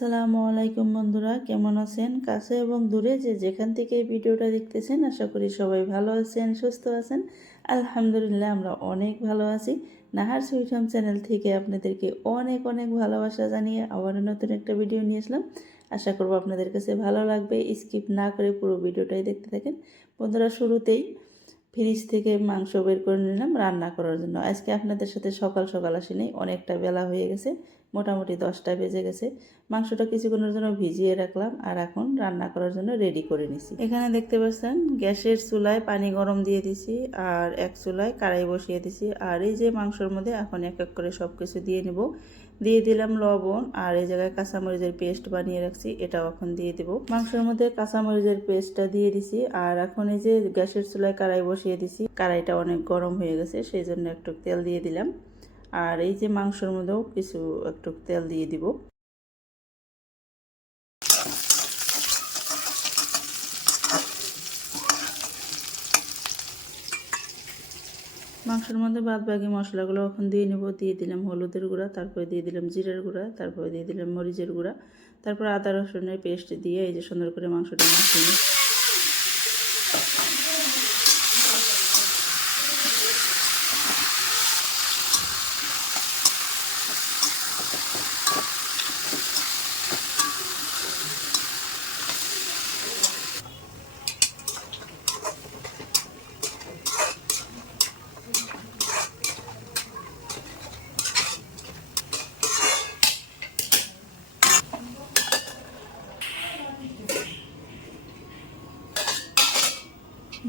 আসসালামু আলাইকুম বন্ধুরা, কেমন আছেন? কাছে এবং দূরে যে যেখান থেকে এই ভিডিওটা দেখতেছেন, আশা করি সবাই ভালো আছেন, সুস্থ আছেন। আলহামদুলিল্লাহ আমরা অনেক ভালো আছি। নাহার সুইট হোম চ্যানেল থেকে আপনাদেরকে অনেক অনেক ভালোবাসা জানিয়ে আবার নতুন একটা ভিডিও নিয়ে আসলাম। আশা করব আপনাদের কাছে ভালো লাগবে। স্কিপ না করে পুরো ভিডিওটাই দেখতে থাকেন। বন্ধুরা, শুরুতেই ফ্রিজ থেকে মাংস বের করে নিলাম রান্না করার জন্য। আজকে আপনাদের সাথে সকাল সকাল আসিনি, অনেকটা বেলা হয়ে গেছে, মোটামুটি 10টা বেজে গেছে। মাংসটা কিছুক্ষণের জন্য ভিজিয়ে রাখলাম আর এখন রান্না করার জন্য রেডি করে নিছি। এখানে দেখতে পাচ্ছেন গ্যাসের চুলায় পানি গরম দিয়ে দিছি আর এক চুলায় কড়াই বসিয়ে দিছি। আর এই যে মাংসের মধ্যে এখন এক এক করে সব কিছু দিয়ে নেব। দিয়ে দিলাম লবণ আর এই জায়গায় কাঁচামরিচের পেস্ট বানিয়ে রাখছি, এটাও এখন দিয়ে দেব। মাংসের মধ্যে কাঁচামরিচের পেস্টটা দিয়ে দিছি আর এখন এই যে গ্যাসের চুলায় কড়াই বসিয়ে দিছি, কড়াইটা অনেক গরম হয়ে গেছে, সেই জন্য একটু তেল দিয়ে দিলাম। আর এই যে মাংসের মধ্যেও কিছু একটু তেল দিয়ে দিব। মাংসের মধ্যে বাদ বাকি মশলাগুলো এখন দিয়ে নেব। দিয়ে দিলাম হলুদের গুঁড়া, তারপরে দিয়ে দিলাম জিরার গুঁড়া, তারপরে দিয়ে দিলাম মরিচের গুঁড়া, তারপর আদা রসুনের পেস্ট দিয়ে এই যে সুন্দর করে মাংসটা মাখিয়ে নিই।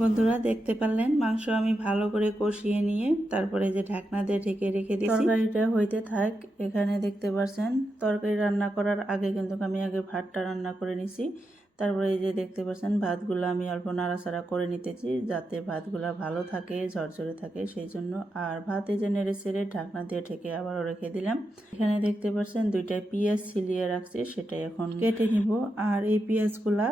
বন্ধুরা, দেখতে পারলেন মাংস আমি ভালো করে কষিয়ে নিয়ে তারপরে যে ঢাকনা দিয়ে ঢেকে রেখে দিয়েছি। তরকারিটা হইতে থাক। এখানে দেখতে পাচ্ছেন তরকারি রান্না করার আগে কিন্তু আমি আগে ভাতটা রান্না করে নিছি। তারপরে এই যে দেখতে পাচ্ছেন ভাতগুলো আমি অল্প নাড়াচাড়া করে নিতেছি যাতে ভাতগুলো ভালো থাকে, ঝরঝরে থাকে, সেই জন্য। আর ভাত এই যে নেড়ে চেড়ে ঢাকনা দিয়ে ঢেকে আবারও রেখে দিলাম। এখানে দেখতে পাচ্ছেন দুইটা পেঁয়াজ ছিলিয়ে রাখছি, সেটাই এখন কেটে নিব। আর এই পেঁয়াজগুলা,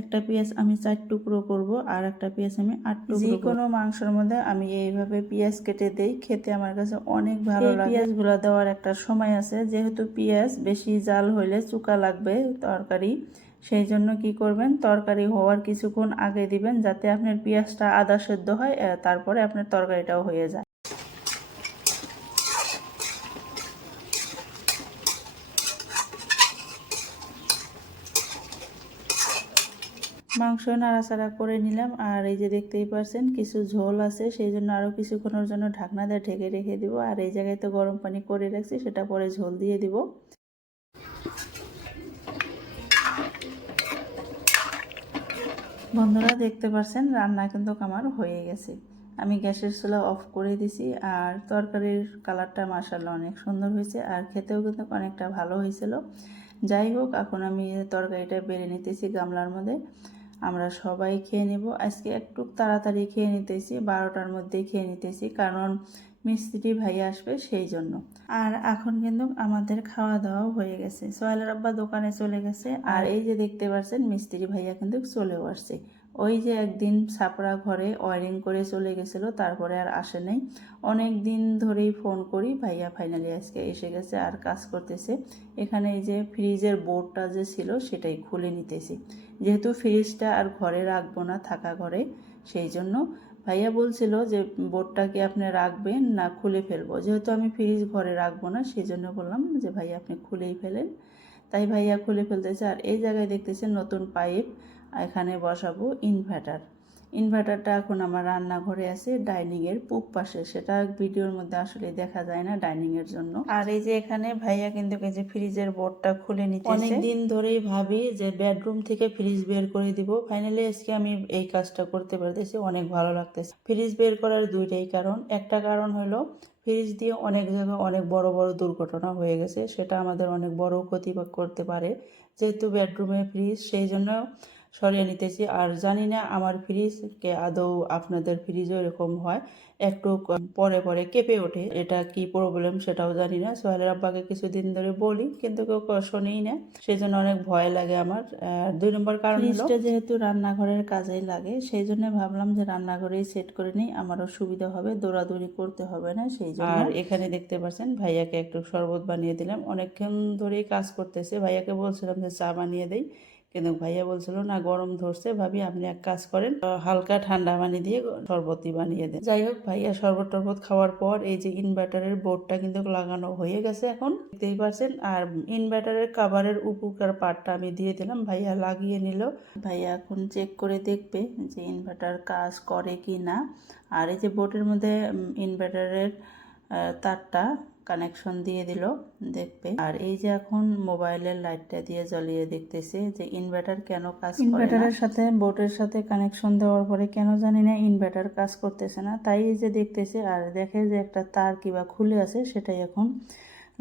একটা পেঁয়াজ আমি 4 টুকরো করব আর একটা পেঁয়াজ আমি 8 টুকরো। যে কোনো মাংসের মধ্যে আমি এইভাবে পেঁয়াজ কেটে দেই, খেতে আমার কাছে অনেক ভালো লাগে। পেঁয়াজগুলো দেওয়ার একটা সময় আছে, যেহেতু পেঁয়াজ বেশি জাল হইলে চুকা লাগবে তরকারি, সেই জন্য কি করবেন, তরকারি হওয়ার কিছুক্ষণ আগে দিবেন যাতে আপনার পেঁয়াজটা আধা সেদ্ধ হয়, তারপরে আপনার তরকারিটাও হয়ে যায়। মাংস নাড়াচাড়া করে নিলাম আর এই যে দেখতেই পাচ্ছেন কিছু ঝোল আছে, সেই জন্য আরও কিছুক্ষণের জন্য ঢাকনা দিয়ে ঢেকে রেখে দিব। আর এই জায়গায় তো গরম পানি করে রাখছি, সেটা পরে ঝোল দিয়ে দিব। বন্ধুরা, দেখতে পাচ্ছেন রান্না কিন্তু আমার হয়ে গেছে। আমি গ্যাসের চুলা অফ করে দিছি আর তরকারির কালারটা মাশাআল্লাহ অনেক সুন্দর হয়েছে আর খেতেও কিন্তু অনেকটা ভালো হয়েছিল। যাই হোক, এখন আমি তরকারিটা বেড়ে নিতেছি গামলার মধ্যে, আমরা সবাই খেয়ে নেব। আজকে একটু তাড়াতাড়ি খেয়ে নিতেছি, 12টার মধ্যেই খেয়ে নিতেছি, কারণ মিস্ত্রি ভাই আসবে সেই জন্য। আর এখন কিন্তু আমাদের খাওয়া দাওয়াও হয়ে গেছে। সোহেলের আব্বা দোকানে চলে গেছে আর এই যে দেখতে পাচ্ছেন মিস্ত্রি ভাইয়া কিন্তু চলেও আসছে। ওই যে একদিন ছাপড়া ঘরে ওয়ারিং করে চলে গেছিলো, তারপরে আর আসে নাই। অনেক দিন ধরেই ফোন করি, ভাইয়া ফাইনালি আজকে এসে গেছে আর কাজ করতেছে। এখানে এই যে ফ্রিজের বোর্ডটা যে ছিল সেটাই খুলে নিতেছি, যেহেতু ফ্রিজটা আর ঘরে রাখবো না, থাকা ঘরে, সেই জন্য। ভাইয়া বলছিল যে বোর্ডটা কি আপনি রাখবেন না খুলে ফেলবো, যেহেতু আমি ফ্রিজ ঘরে রাখবো না, সেই জন্য বললাম যে ভাইয়া আপনি খুলেই ফেলেন। তাই ভাইয়া খুলে ফেলতেছে। আর এই জায়গায় দেখতেছেন নতুন পাইপ, এখানে বসাবো ইনভার্টার। ইনভার্টারটা এখন আমার রান্নাঘরে আছে, ডাইনিংয়ের পূব পাশে, সেটা ভিডিওর মধ্যে আসলে দেখা যায় না ডাইনিংয়ের জন্য। আর এই যে এখানে ভাইয়া কিন্তু এই যে ফ্রিজের বোর্ডটা খুলে নিতেছে। অনেক দিন ধরেই ভাবি যে বেডরুম থেকে ফ্রিজ বের করে দিব, ফাইনালি আজকে আমি এই কাজটা করতে পারতেছি, অনেক ভালো লাগতেছে। ফ্রিজ বের করার দুইটাই কারণ। একটা কারণ হলো ফ্রিজ দিয়ে অনেক জায়গায় অনেক বড় বড় দুর্ঘটনা হয়ে গেছে, সেটা আমাদের অনেক বড় ক্ষতি করতে পারে, যেহেতু বেডরুমে ফ্রিজ, সেই জন্য সরিয়ে নিতেছি। আর জানি না আমার ফ্রিজকে আদৌ আপনাদের ফ্রিজও এরকম হয়, একটু পরে পরে কেঁপে ওঠে, এটা কি প্রবলেম সেটাও জানি না। সোহেলের আব্বাকে কিছুদিন ধরে বলি কিন্তু কেউ শোনেই না, সেই জন্য অনেক ভয় লাগে আমার। 2 নম্বর কারণ হলো ফ্রিজটা যেহেতু রান্নাঘরের কাজেই লাগে, সেই জন্য ভাবলাম যে রান্নাঘরেই সেট করে নিই, আমারও সুবিধা হবে, দৌড়াদৌড়ি করতে হবে না সেই জন্য। আর এখানে দেখতে পাচ্ছেন ভাইয়াকে একটু শরবত বানিয়ে দিলাম, অনেকক্ষণ ধরেই কাজ করতেছে। ভাইয়াকে বলছিলাম যে চা বানিয়ে দেই, কিন্তু ভাইয়া বলছিল না গরম ধরছে, ভাবি আপনি এক কাজ করেন, হালকা ঠান্ডা পানি দিয়ে শরবতই বানিয়ে দেন। যাই হোক, ভাইয়া শরবত টরবত খাওয়ার পর এই যে ইনভার্টারের বোর্ডটা কিন্তু লাগানো হয়ে গেছে এখন দেখতেই পাচ্ছেন। আর ইনভার্টারের কাভারের উপকার পার্টটা আমি দিয়ে দিলাম, ভাইয়া লাগিয়ে নিল। ভাইয়া এখন চেক করে দেখবে যে ইনভার্টার কাজ করে কি না। আর এই যে বোর্ডের মধ্যে ইনভার্টারের তারটা কানেকশন দিয়ে দিল, দেখবে। আর এই যে এখন মোবাইলের লাইটটা দিয়ে জ্বালিয়ে দেখতেছে যে ইনভার্টার কেন কাজ করে না। ইনভার্টারের সাথে বোর্ডের সাথে কানেকশন দেওয়ার পরে কেন জানি না ইনভার্টার কাজ করতেছে না, তাই এই যে দেখতেছে আর দেখে যে একটা তার কিবা খুলে আছে, সেটাই এখন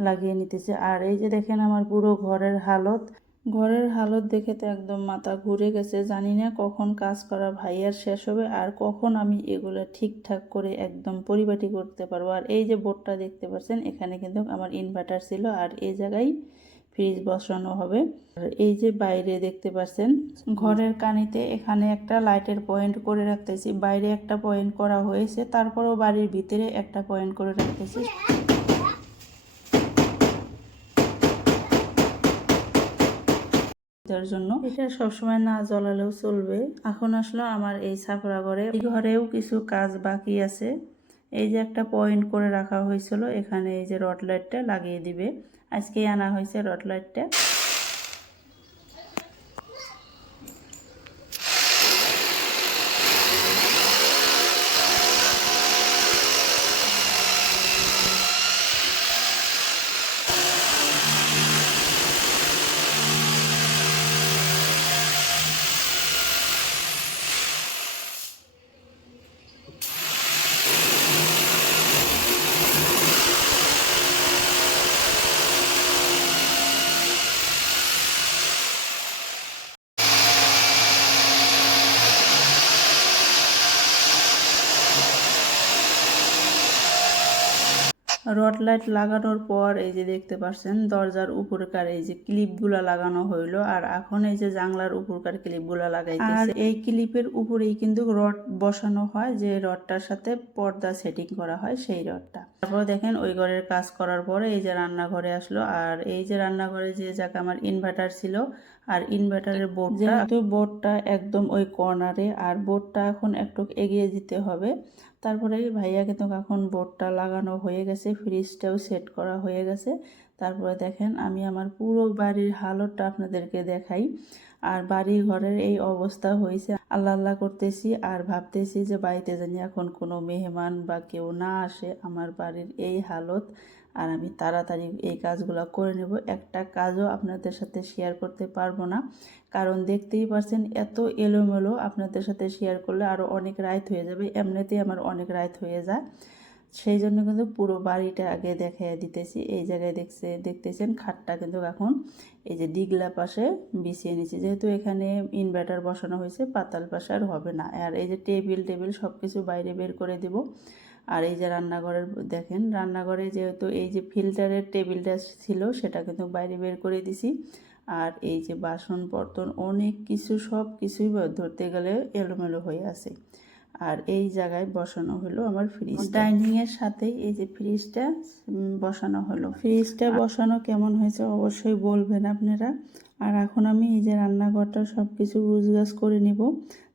লাগিয়ে নিতেছে। আর এই যে দেখেন আমার পুরো ঘরের হালত দেখে তো একদম মাথা ঘুরে গেছে, জানি না কখন কাজ করা ভাইয়ার শেষ হবে আর কখন আমি এগুলো ঠিকঠাক করে একদম পরিপাটি করতে পারবো। আর এই যে বোর্ডটা দেখতে পাচ্ছেন, এখানে কিন্তু আমার ইনভার্টার ছিল আর এই জায়গায় ফ্রিজ বসানো হবে। আর এই যে বাইরে দেখতে পাচ্ছেন ঘরের কানিতে এখানে একটা লাইটের পয়েন্ট করে রাখতেছি, বাইরে একটা পয়েন্ট করা হয়েছে, তারপরেও বাড়ির ভিতরে একটা পয়েন্ট করে রাখতেছি জন্য। এটা সবসময় না জ্বলালেও চলবে। এখন আসলে আমার এই ছাপড়া ঘরেও কিছু কাজ বাকি আছে। এই যে একটা পয়েন্ট করে রাখা হয়েছিল, এখানে এই যে রড লাইটটা লাগিয়ে দিবে, আজকেই আনা হয়েছে রড লাইটটা। রড লাইট লাগানোর পর এই যে দেখতে পাচ্ছেন দরজার উপরকার এই যে ক্লিপগুলা লাগানো হইলো, আর এখন এই যে জানলার উপরকার ক্লিপগুলা লাগাইতেছে। আর এই ক্লিপের উপরেই কিন্তু রড বসানো হয়, যে রডটার সাথে পর্দা সেটিং করা হয় সেই রডটা। তারপর দেখেন ওই ঘরের কাজ করার পরে এই যে রান্নাঘরে আসলো, আর এই যে রান্নাঘরে যে জায়গা আমার ইনভার্টার ছিল আর ইনভার্টারের বোর্ডটা একদম ওই কর্নারে, আর বোর্ডটা এখন একটু এগিয়ে দিতে হবে। তারপরে ভাইয়া কিন্তু এখন বোর্ডটা লাগানো হয়ে গেছে, ফ্রিজটাও সেট করা হয়ে গেছে। তারপরে দেখেন আমি আমার পুরো বাড়ির হালতটা আপনাদেরকে দেখাই। আর বাড়ি ঘরের এই অবস্থা হয়েছে, আল্লাহ আল্লাহ করতেছি আর ভাবতেছি যে বাড়িতে জানি এখন কোনো মেহমান বা কেউ না আসে, আমার বাড়ির এই হালত। আর আমি তাড়াতাড়ি এই কাজগুলো করে নেব, একটা কাজও আপনাদের সাথে শেয়ার করতে পারবো না, কারণ দেখতেই পাচ্ছেন এত এলোমেলো, আপনাদের সাথে শেয়ার করলে আরও অনেক রাত হয়ে যাবে, এমনিতেই আমার অনেক রাত হয়ে যায়। সেই জন্য কিন্তু পুরো বাড়িটা আগে দেখাই দিতেছি। এই জায়গায় দেখতেছেন খাটটা কিন্তু এখন এই যে দিগলা পাশে বিছিয়ে নিচ্ছি, যেহেতু এখানে ইনভার্টার বসানো হয়েছে, পাতাল পাশে আর হবে না। আর এই যে টেবিল সব কিছু বাইরে বের করে দেব। আর এই যে রান্নাঘরের দেখেন, রান্নাঘরে যেহেতু এই যে ফিল্টারের টেবিলটা ছিল সেটা কিন্তু বাইরে বের করে দিছি। আর এই যে বাসন বর্তন অনেক কিছু, সব কিছুই ধরতে গেলে এলোমেলো হয়ে আছে। আর এই জায়গায় বসানো হলো আমার ফ্রিজ, ডাইনিংয়ের সাথেই এই যে ফ্রিজটা বসানো হলো। ফ্রিজটা বসানো কেমন হয়েছে অবশ্যই বলবেন আপনারা। আর এখন আমি এই যে রান্নাঘরটা সব কিছু গুছগাছ করে নিব,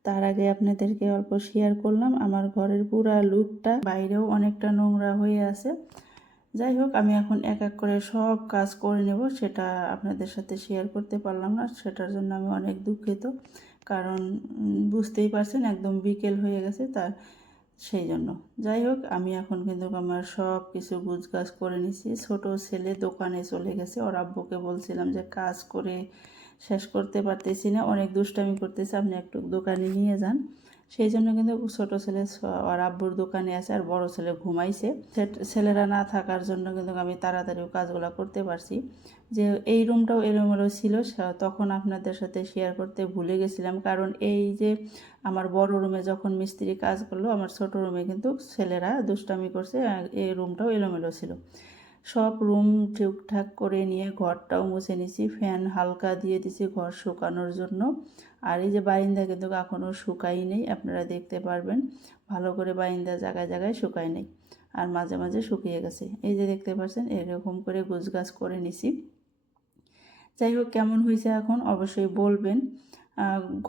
তার আগে আপনাদেরকে অল্প শেয়ার করলাম আমার ঘরের পুরা লুকটা, বাইরেও অনেকটা নোংরা হয়ে আছে। যাই হোক, আমি এখন এক এক করে সব কাজ করে নেব, সেটা আপনাদের সাথে শেয়ার করতে পারলাম না, সেটার জন্য আমি অনেক দুঃখিত। কারণ বুঝতেই পারছেন একদম বিকেল হয়ে গেছে, তার সেই জন্য। যাই হোক, আমি এখন কিন্তু আমার সব কিছু গুছগাছ করে নিছি। ছোট ছেলে দোকানে চলে গেছে, ওর আব্বুকে বলছিলাম যে কাজ করে শেষ করতে পারতেছি না, অনেক দুষ্টামি করতেছে, আপনি একটু দোকানে নিয়ে যান। সেই জন্য কিন্তু ছোট ছেলে আর আব্বুর দোকানে আছে, আর বড় ছেলে ঘুমাইছে। ছেলেরা না থাকার জন্য কিন্তু আমি তাড়াতাড়ি কাজগুলো করতে পারছি। যে এই রুমটাও এলোমেলো ছিল, তখন আপনাদের সাথে শেয়ার করতে ভুলে গেছিলাম। কারণ এই যে আমার বড় রুমে যখন মিস্ত্রি কাজ করলো, আমার ছোট রুমে কিন্তু ছেলেরা দুষ্টামি করছে, আর এই রুমটাও এলোমেলো ছিল। সব রুম ঠিকঠাক করে নিয়ে ঘরটাও মুছে নিছি, ফ্যান হালকা দিয়ে দিছি ঘর শুকানোর জন্য। আর এই যে বারিন্দা কিন্তু এখনও শুকাই নেই, আপনারা দেখতে পারবেন ভালো করে বারিন্দা জায়গায় জায়গায় শুকাই নেই, আর মাঝে মাঝে শুকিয়ে গেছে। এই যে দেখতে পাচ্ছেন এরকম করে গুছগাছ করে নিছি। যাই হোক, কেমন হয়েছে এখন অবশ্যই বলবেন।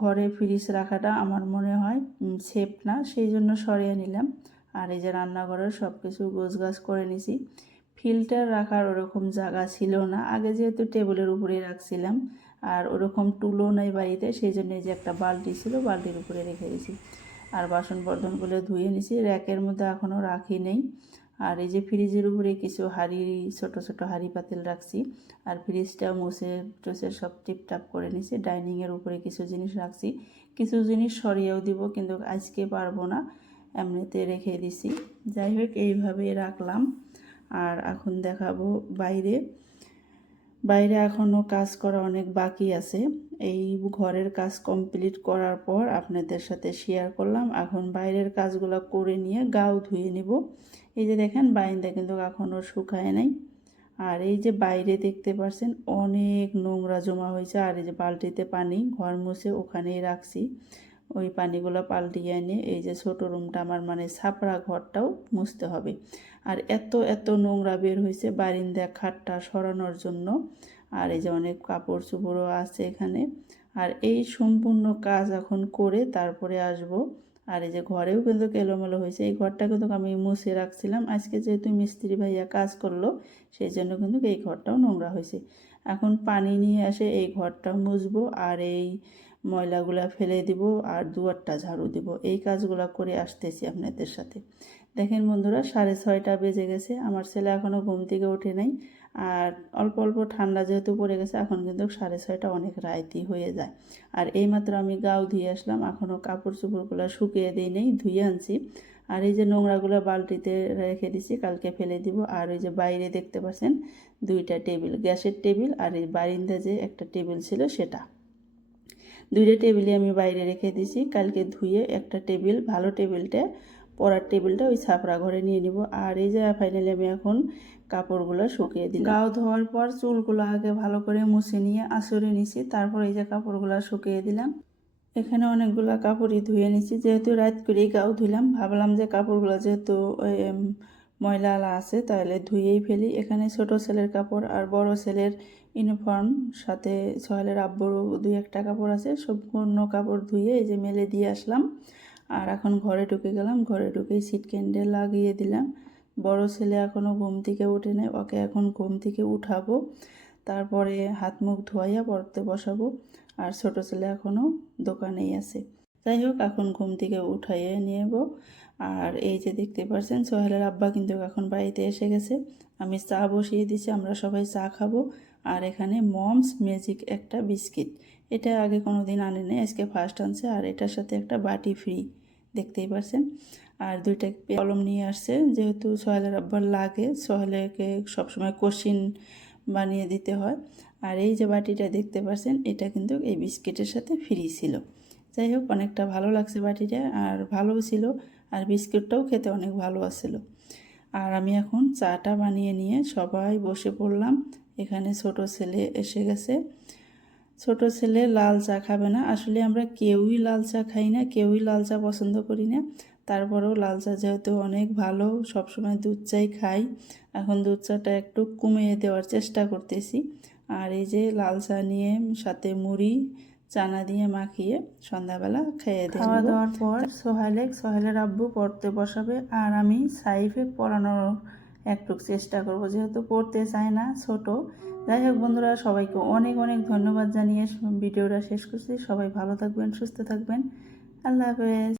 ঘরে ফ্রিজ রাখাটা আমার মনে হয় সেফ না, সেই জন্য সরিয়ে নিলাম। আর এই যে রান্নাঘরের সব কিছু গোছগাছ করে নিছি। ফিল্টার রাখার ওরকম জায়গা ছিল না, আগে যেহেতু টেবিলের উপরে রাখছিলাম, আর ওরকম টুলও নেই বাড়িতে, সেই জন্য এই যে একটা বালতি ছিল, বালতির উপরে রেখে দিয়েছি। আর বাসন বর্তনগুলো ধুয়ে নিছি, র্যাকের মধ্যে এখনও রাখি নেই। আর এই যে ফ্রিজের উপরে কিছু হাঁড়ি, ছোট ছোট হাঁড়ি পাতিল রাখছি। আর ফ্রিজটা মুছে টুছে সব টিপটাপ করে নিছি। ডাইনিংয়ের উপরে কিছু জিনিস রাখছি, কিছু জিনিস সরিয়েও দিব, কিন্তু আজকে পারবো না, এমনিতে রেখে দিছি। যাই হোক, এইভাবে রাখলাম। আর এখন দেখাবো বাইরে। বাইরে এখনও কাজ করা অনেক বাকি আছে। এই ঘরের কাজ কমপ্লিট করার পর আপনাদের সাথে শেয়ার করলাম। এখন বাইরের কাজগুলো করে নিয়ে গাও ধুয়ে নিব। এই যে দেখেন বারান্দা কিন্তু এখনও শুকায় নাই। আর এই যে বাইরে দেখতে পাচ্ছেন অনেক নোংরা জমা হয়েছে। আর এই যে বালতিতে পানি ঘর মুছে ওখানেই রাখছি, ওই পানিগুলো পাল্টিয়ে এনে এই যে ছোট রুমটা আমার মানে ছাপড়া ঘরটাও মুছতে হবে। আর এত এত নোংরা বের হয়েছে বারিন্দা খাটটা সরানোর জন্য। আর এই যে অনেক কাপড় চোপড়ও আছে এখানে। আর এই সম্পূর্ণ কাজ এখন করে তারপরে আসব। আর এই যে ঘরেও কিন্তু এলোমেলো হয়েছে, এই ঘরটা কিন্তু আমি মুছে রাখছিলাম, আজকে যেহেতু মিস্ত্রি ভাইয়া কাজ করলো সেই জন্য কিন্তু এই ঘরটাও নোংরা হয়েছে। এখন পানি নিয়ে আসে এই ঘরটাও মুছবো, আর এই ময়লাগুলা ফেলে দিব, আর দুয়ারটা ঝাড়ু দিব। এই কাজগুলো করে আসতেছি আপনাদের সাথে। দেখেন বন্ধুরা, 6:30 বেজে গেছে, আমার ছেলে এখনও ঘুম থেকে ওঠে নাই। আর অল্প অল্প ঠান্ডা যেহেতু পড়ে গেছে, এখন কিন্তু 6:30 অনেক রাইতই হয়ে যায়। আর এইমাত্র আমি গাও ধুয়ে আসলাম, এখনও কাপড় চোপড়গুলো শুকিয়ে দিই নেই, ধুয়ে আনছি। আর এই যে নোংরাগুলো বালতিতে রেখে দিছি, কালকে ফেলে দিব। আর ওই যে বাইরে দেখতে পাচ্ছেন 2টা টেবিল, গ্যাসের টেবিল, আর এই বারিন্দা যে একটা টেবিল ছিল সেটা, 2টা টেবিলই আমি বাইরে রেখে দিছি। কালকে ধুয়ে একটা টেবিল, ভালো টেবিলটা, পড়ার টেবিলটা ওই ছাপড়া ঘরে নিয়ে নিব। আর এই যে ফাইনালি আমি এখন কাপড়গুলো শুকিয়ে দিলাম। গাও ধোয়ার পর চুলগুলো আগে ভালো করে মুছে নিয়ে আঁচড়ে নিছি, তারপর এই যে কাপড়গুলো শুকিয়ে দিলাম। এখানে অনেকগুলো কাপড়ই ধুয়ে নিছি, যেহেতু রাত করেই গাও ধুলাম, ভাবলাম যে কাপড়গুলো যেহেতু ময়লা আছে তাহলে ধুয়েই ফেলি। এখানে ছোট ছেলের কাপড় আর বড় ছেলের ইউনিফর্ম, সাথে সোহেলের আব্বুরও 2-1টা কাপড় আছে, সম্পূর্ণ কাপড় ধুয়ে এই যে মেলে দিয়ে আসলাম। আর এখন ঘরে ঢুকে গেলাম, ঘরে ঢুকেই সিট ক্যান্ডেল লাগিয়ে দিলাম। বড় ছেলে এখনও ঘুম থেকে ওঠে নাই, ওকে এখন ঘুম থেকে উঠাবো, তারপরে হাত মুখ ধোয়াইয়া পড়তে বসাবো। আর ছোট ছেলে এখনও দোকানেই আছে। যাই হোক, এখন ঘুম থেকে উঠাইয়ে নেব। আর এই যে দেখতে পাচ্ছেন সোহেলের আব্বা কিন্তু এখন বাড়িতে এসে গেছে। আমি চা বসিয়ে দিছি, আমরা সবাই চা খাবো। আর এখানে মমস ম্যাজিক একটা বিস্কিট, এটা আগে কোনো দিন আনে নেই, আজকে ফার্স্ট আনছে। আর এটার সাথে একটা বাটি ফ্রি, দেখতেই পাচ্ছেন। আর 2টা কলম নিয়ে আসছে, যেহেতু সোহেলের আব্বার লাগে, সোহেলকে সবসময় কোশ্চিন বানিয়ে দিতে হয়। আর এই যে বাটিটা দেখতে পাচ্ছেন, এটা কিন্তু এই বিস্কিটের সাথে ফ্রি ছিল। যাই হোক, অনেকটা ভালো লাগছে বাটিটা, আর ভালোও ছিল, আর বিস্কিটটাও খেতে অনেক ভালো আসছিল। আর আমি এখন চাটা বানিয়ে নিয়ে সবাই বসে পড়লাম। এখানে ছোট ছেলে এসে গেছে। ছোট ছেলে লাল চা খাবে না, আসলে আমরা কেউই লাল চা খাই না, কেউই লাল চা পছন্দ করি না। তারপরেও লাল চা যেহেতু অনেক ভালো, সবসময় দুধ চাই খাই, এখন দুধ চাটা একটু কমিয়ে দেওয়ার চেষ্টা করতেছি। আর এই যে লাল চা নিয়ে সাথে চানা দিয়ে মাখিয়ে সন্ধ্যাবেলা খেয়ে দেব। খাওয়া দাওয়ার পর সোহেলের আব্বু পড়তে বসাবে, আর আমি সাইফে পড়ানোর একটু চেষ্টা করব, যেহেতু পড়তে চায় না, ছোট। যাই হোক বন্ধুরা, সবাইকে অনেক অনেক ধন্যবাদ জানিয়ে ভিডিওটা শেষ করছি। সবাই ভালো থাকবেন, সুস্থ থাকবেন, আল্লাহ হাফেজ।